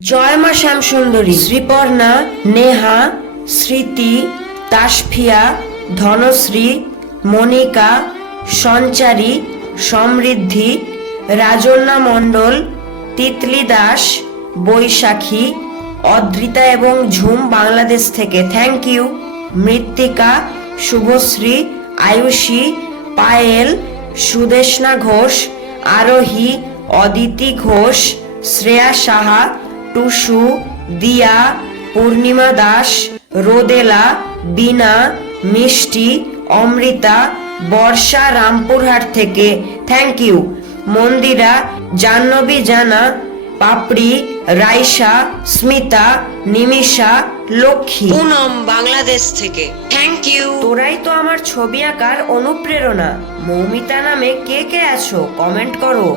জয় মা শ্যামসুন্দরী, শ্রীপর্ণা, নেহা, স্মৃতি, তাসফিয়া, ধনশ্রী, মনিকা, সঞ্চারী, সমৃদ্ধি, রাজন্যা মণ্ডল, তিতলি দাস, বৈশাখী, অদ্রিতা এবং ঝুম বাংলাদেশ থেকে থ্যাংক ইউ। মৃত্তিকা, শুভশ্রী, আয়ুষী, পায়েল, সুদেশনা ঘোষ, আরোহী, অদিতি ঘোষ, শ্রেয়া সাহা, টুসু, দিয়া, পূর্ণিমা দাস, রোদেলা, বিনা, মিষ্টি, অমৃতা, বর্ষা রামপুরহাট থেকে থ্যাংক ইউ। মন্দিরা, জাহ্নবী জানা, পাপড়ি, রাইসা, স্মিতা, নিমিষা, লক্ষ্মী, পুনম বাংলাদেশ থেকে থ্যাংক ইউ। তোরাই তো আমার ছবি আঁকার অনুপ্রেরণা। মৌমিতা নামে কে কে আছো কমেন্ট করো।